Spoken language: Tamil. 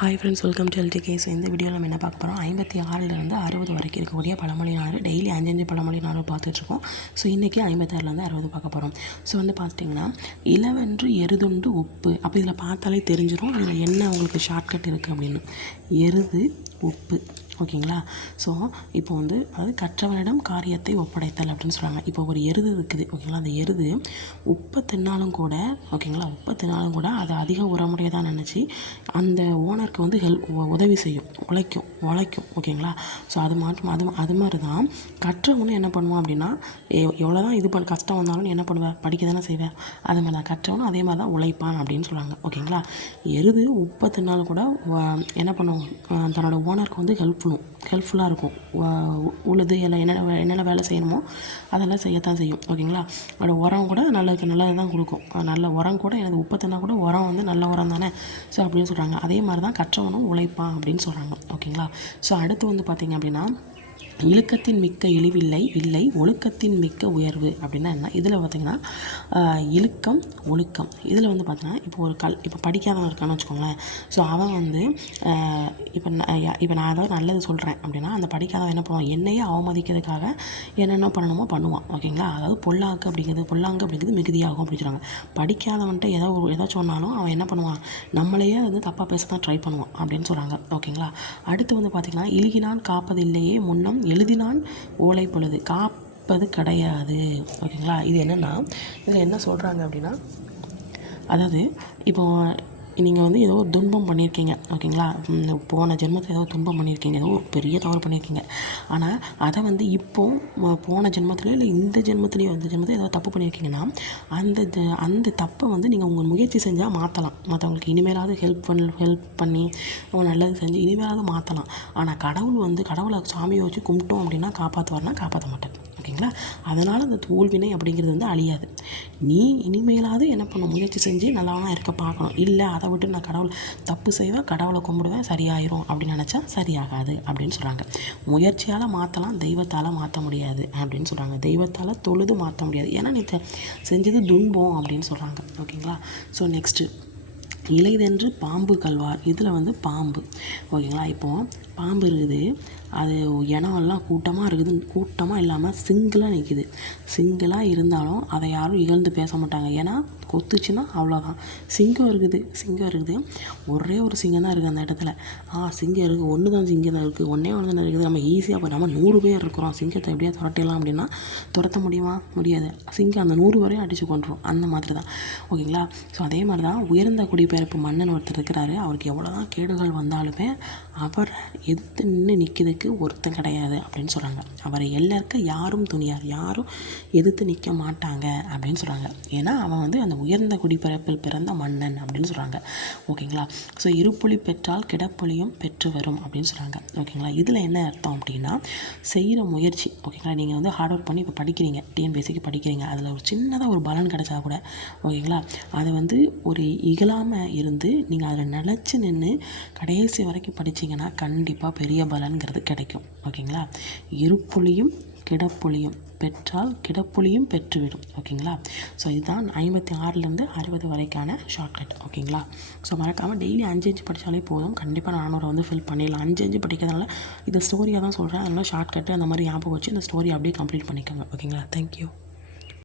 Hi friends, welcome to LDK. So இந்த வீடியோவில் நம்ம என்ன பார்க்க போகிறோம், 56லேருந்து 60 வரைக்கும் இருக்கக்கூடிய பழமொழி நாறு. டெய்லி 5 பழமொழி நாறு பார்த்துட்ருக்கோம். ஸோ இன்றைக்கி 56லேருந்து 60 பார்க்க போகிறோம். ஸோ வந்து பார்த்திங்கன்னா, இளவென்று எருதுண்டு உப்பு. அப்போ இதில் பார்த்தாலே தெரிஞ்சிடும் இதில் என்ன உங்களுக்கு ஷார்ட்கட் இருக்குது அப்படின்னு. எருது, உப்பு. ஓகேங்களா? ஸோ இப்போ வந்து அது கற்றவனிடம் காரியத்தை ஒப்படைத்தல் அப்படின்னு சொல்கிறாங்க. இப்போ ஒரு எருது இருக்குது. ஓகேங்களா? அந்த எருது உப்பை தின்னாலும் கூட, ஓகேங்களா, உப்பை தின்னாலும் கூட அது அதிக உரமுடையதாக நினச்சி அந்த ஓனருக்கு வந்து உதவி செய்யும், உழைக்கும். ஓகேங்களா? ஸோ அது மாதிரி தான் கற்றவனும் என்ன பண்ணுவான் அப்படின்னா, எவ்வளோ தான் கஷ்டம் வந்தாலும் என்ன பண்ணுவேன், படிக்க தானே செய்வேன். அது மாதிரி தான் கற்றவனும் அதே மாதிரி தான் உழைப்பான் அப்படின்னு சொல்லுவாங்க. ஓகேங்களா? எருது உப்பை தின்னாலும் கூட என்ன பண்ணுவோம், தன்னோட ஓனருக்கு வந்து ஹெல்ப்ஃபுல்லாக இருக்கும். உழுது எல்லாம் என்னென்ன வேலை செய்யணுமோ அதெல்லாம் செய்யத்தான் செய்யும். ஓகேங்களா? அதோட உரம் கூட நல்லது தான் கொடுக்கும். நல்ல உரம் கூட, எனது உப்பை தின்னா கூட உரம் வந்து நல்ல உரம் தானே. ஸோ அப்படின்னு சொல்கிறாங்க. அதே மாதிரி தான் கற்றவனும் உழைப்பான் அப்படின்னு சொல்கிறாங்க. ஓகேங்களா? ஸோ அடுத்து வந்து பார்த்திங்க அப்படின்னா, இழுக்கத்தின் மிக்க இல்லை ஒழுக்கத்தின் மிக்க உயர்வு அப்படின்னா என்ன? இதில் பார்த்திங்கன்னா இழுக்கம், ஒழுக்கம். இதில் வந்து பார்த்திங்கன்னா, இப்போ படிக்காதவன் இருக்கான்னு வச்சுக்கோங்களேன். ஸோ அவன் வந்து இப்போ நான் ஏதாவது நல்லது சொல்கிறேன் அப்படின்னா, அந்த படிக்காதவன் என்ன பண்ணுவான், என்னையே அவமதிக்கிறதுக்காக என்னென்ன பண்ணணுமோ பண்ணுவான். ஓகேங்களா? அதாவது பொல்லாங்கு அப்படிங்கிறது மிகுதியாகும் அப்படின்னு சொல்கிறாங்க. படிக்காதவன்ட்டு ஏதோ சொன்னாலும் அவன் என்ன பண்ணுவான், நம்மளையே வந்து தப்பாக பேச தான் ட்ரை பண்ணுவான் அப்படின்னு சொல்கிறாங்க. ஓகேங்களா? அடுத்து வந்து பார்த்திங்கன்னா, இழுகினான் காப்பதில்லையே முன்னம் எழுதினான் ஓலை பொழுது காப்பது கிடையாது. ஓகேங்களா? இது என்னென்னா, இதில் என்ன சொல்கிறாங்க அப்படின்னா, அதாவது இப்போ நீங்கள் வந்து ஏதோ ஒரு துன்பம் பண்ணியிருக்கீங்க. ஓகேங்களா? போன ஜென்மத்தில் ஏதோ துன்பம் பண்ணியிருக்கீங்க, ஏதோ ஒரு பெரிய தவறு பண்ணியிருக்கீங்க. ஆனால் அதை வந்து போன ஜென்மத்திலையோ இல்லை இந்த ஜென்மத்தில் ஏதோ தப்பு பண்ணியிருக்கீங்கன்னா, அந்த தப்பை வந்து நீங்கள் உங்கள் முயற்சி செஞ்சால் மாற்றலாம். மற்றவங்களுக்கு இனிமேலாவது ஹெல்ப் பண்ணி அவங்க நல்லது செஞ்சு இனிமேலாவது மாற்றலாம். ஆனால் கடவுளை சாமியை வச்சு கும்பிட்டோம் அப்படின்னா காப்பாற்றுவார்னா காப்பாற்ற மாட்டார். ஓகேங்களா? அதனால் அந்த தோல்வினை அப்படிங்கிறது வந்து அழியாது. நீ இனிமேலாவது என்ன பண்ணணும், முயற்சி செஞ்சு நல்லவனாக இருக்க பார்க்கணும். இல்லை அதை விட்டு நான் தப்பு செய்வேன், கடவுளை கும்பிடுவேன், சரியாயிரும் அப்படின்னு நினச்சா சரியாகாது அப்படின்னு சொல்கிறாங்க. முயற்சியால் மாற்றலாம், தெய்வத்தால் மாற்ற முடியாது அப்படின்னு சொல்கிறாங்க. தெய்வத்தால் தொழுது மாற்ற முடியாது, ஏன்னா நீ செஞ்சது துன்பம் அப்படின்னு சொல்கிறாங்க. ஓகேங்களா? ஸோ நெக்ஸ்ட்டு, இலைதென்று பாம்பு கல்வார். இதில் வந்து பாம்பு. ஓகேங்களா? இப்போது பாம்பு இருக்குது, அது இனமெல்லாம் கூட்டமாக இல்லாமல் சிங்கிளாக நிற்கிது. சிங்கிளாக இருந்தாலும் அதை யாரும் இகழ்ந்து பேச மாட்டாங்க. ஏன்னா கொத்துச்சுன்னா அவ்வளோதான். சிங்கம் இருக்குது, ஒரே ஒரு சிங்கம் தான் இருக்குது அந்த இடத்துல. சிங்கம் இருக்குது, ஒன்று தான் இருக்குது. நம்ம ஈஸியாக நம்ம 100 பேர் இருக்கிறோம், சிங்கத்தை எப்படியா துரட்டிடலாம் அப்படின்னா துரத்த முடியுமா? முடியாது. சிங்கம் அந்த 100 வரையும் அடித்து கொண்டுரும். அந்த மாதிரி தான். ஓகேங்களா? ஸோ அதே மாதிரி தான் உயர்ந்த குடிபெயர்ப்பு மன்னன் ஒருத்தர் இருக்கிறாரு. அவருக்கு எவ்வளோ தான் கேடுகள் வந்தாலுமே அவரை எதிர்த்து நிற்கிறதுக்கு ஒருத்தன் கிடையாது அப்படின்னு சொல்கிறாங்க. அவரை எல்லாருக்க யாரும் துணியார், யாரும் எதிர்த்து நிற்க மாட்டாங்க அப்படின்னு சொல்கிறாங்க. ஏன்னா அவன் வந்து அந்த உயர்ந்த குடிப்பிறப்பில் பிறந்த மன்னன் அப்படின்னு சொல்கிறாங்க. ஓகேங்களா? ஸோ இருப்புலி பெற்றால் கிடப்புலியும் பெற்று வரும் அப்படின்னு சொல்கிறாங்க. ஓகேங்களா? இதில் என்ன அர்த்தம் அப்படின்னா, செய்கிற முயற்சி. ஓகேங்களா? நீங்கள் வந்து ஹார்ட் ஒர்க் பண்ணி இப்போ படிக்கிறீங்க, டிஎன்பிஎஸ்சிக்கு படிக்கிறீங்க, அதில் ஒரு சின்னதாக ஒரு பலன் கிடைச்சா கூட, ஓகேங்களா, அதை வந்து ஒரு இகழாமல் இருந்து நீங்கள் அதில் நிலச்சி நின்று கடைசி வரைக்கும் படிச்சிங்கன்னா கண்டிப்பாக பெரிய பலன்கிறது கிடைக்கும். ஓகேங்களா? இருப்புலியும் கிடப்புலியும் பெற்றால் கிடப்புலியும் பெற்றுவிடும். ஓகேங்களா? ஸோ இதுதான் 56லேருந்து 60 வரைக்கான ஷார்ட்கட். ஓகேங்களா? ஸோ மறக்காமல் டெய்லி 5 படித்தாலே போதும். கண்டிப்பாக 400 வந்து ஃபில் பண்ணிடலாம். 5 படிக்கிறதுனால இது ஸ்டோரியாக தான் சொல்கிறேன். அதனால் ஷார்ட்கட்டு அந்த மாதிரி ஞாபகம் வச்சு இந்த ஸ்டோரி அப்படியே கம்ப்ளீட் பண்ணிக்கோங்க. ஓகேங்களா? தேங்க்யூ.